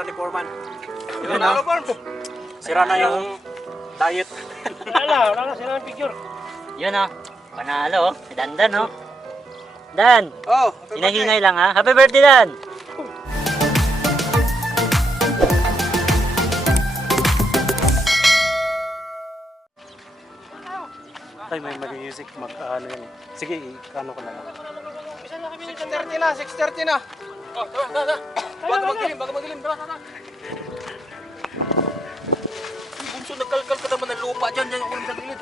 tira ni Foreman. Yun na. Sira na yung diet. Wala na sila ng picture. Yun o. Panalo o. Si Dandan o. Dan, Oh, hinahingay lang ha. Happy birthday Dan! Ay, may music. Mag-ano yan eh. Sige, ano ko na lang. 6:30 na, 6:30 na. Oh, tara. Bago magdilim. Tara. Bunso, nagkalkal ka naman ng lupa dyan. Yan yung ulam sa gilid.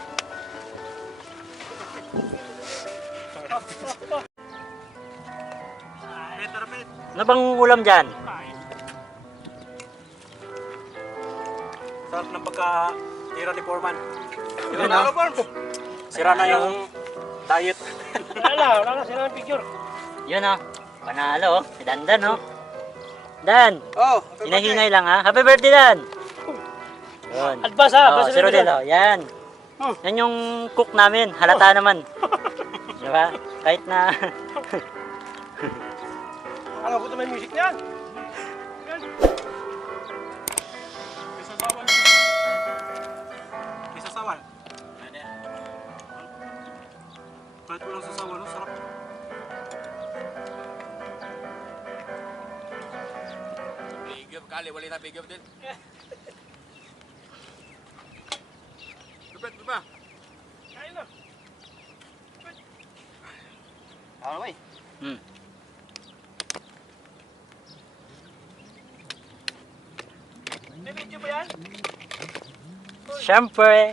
Ano bang ulam dyan? Sarap ng pagka-tira ni Foreman. Yun o. Sira na yung diet. Wala na sila ng picture. Yun o. Panalo o. Si Dandan o. Dan, Oh, hinahingay lang ha. Happy birthday Dan! Yun. Advance ha, Oh, advance si Rodel o. Yan. Yan yung cook namin. Halata naman. Diba? Kahit na... Alam ko ito may music niyan. May sasawan. Kahit walang sasawan, no? Sarap. Bigyan, kali, wali na bigyan din. Lupit, ba? Kain na. Ako naman eh. Hmm. May video ba yan? Siyempre.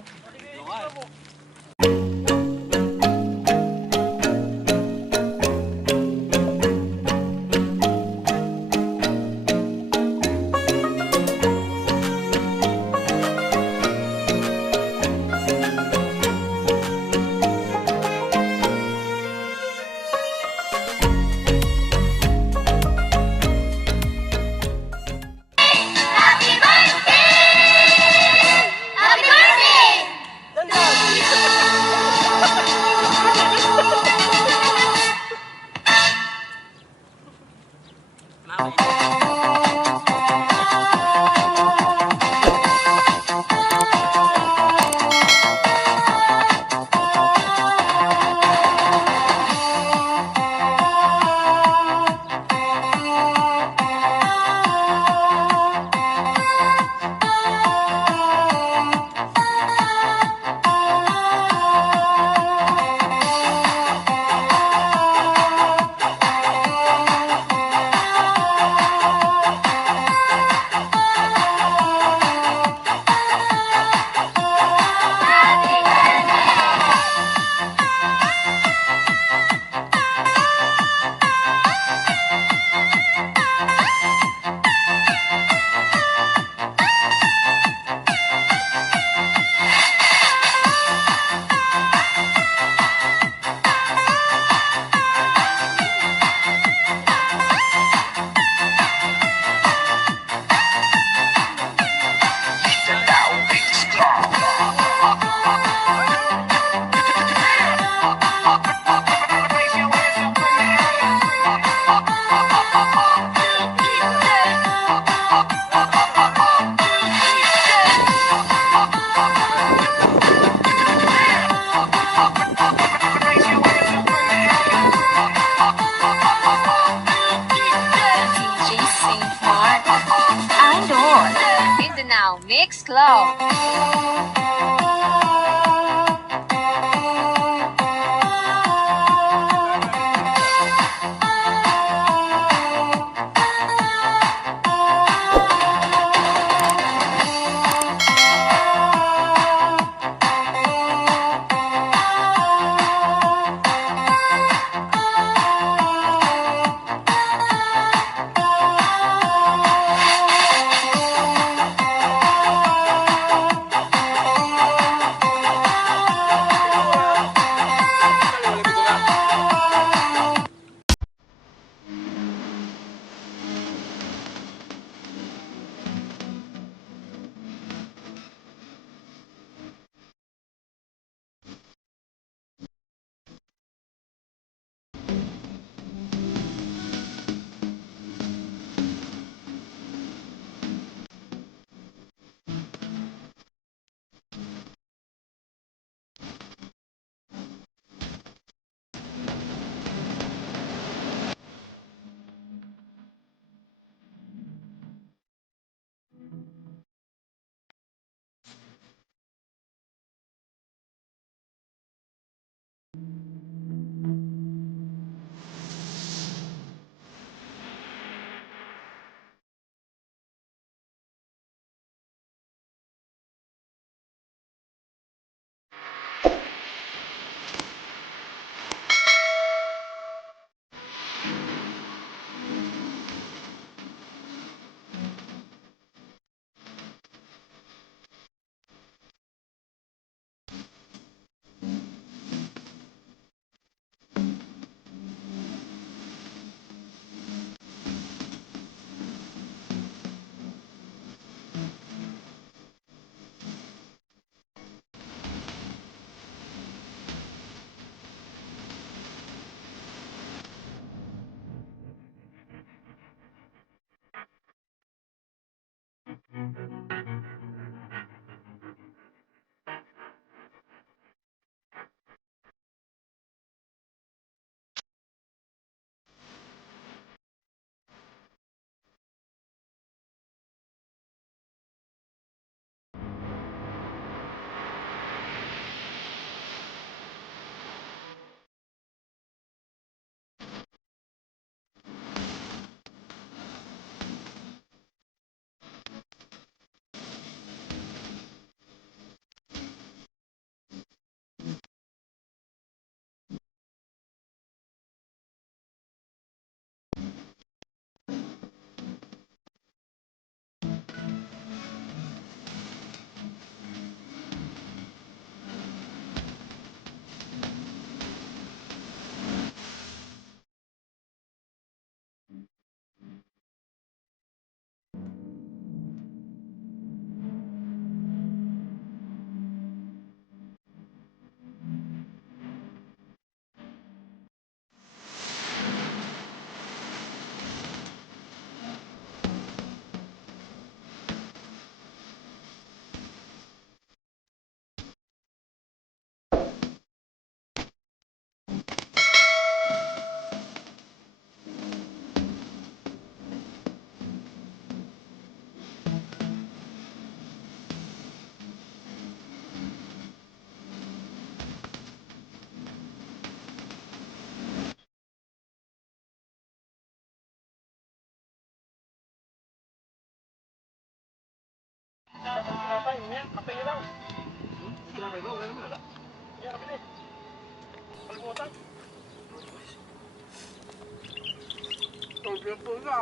Mix Club. Tinapay, yan. Kape lang. Tinapay ba? Wala naman. Wala. Yan, kape din. Kalimutan. Tolong po na.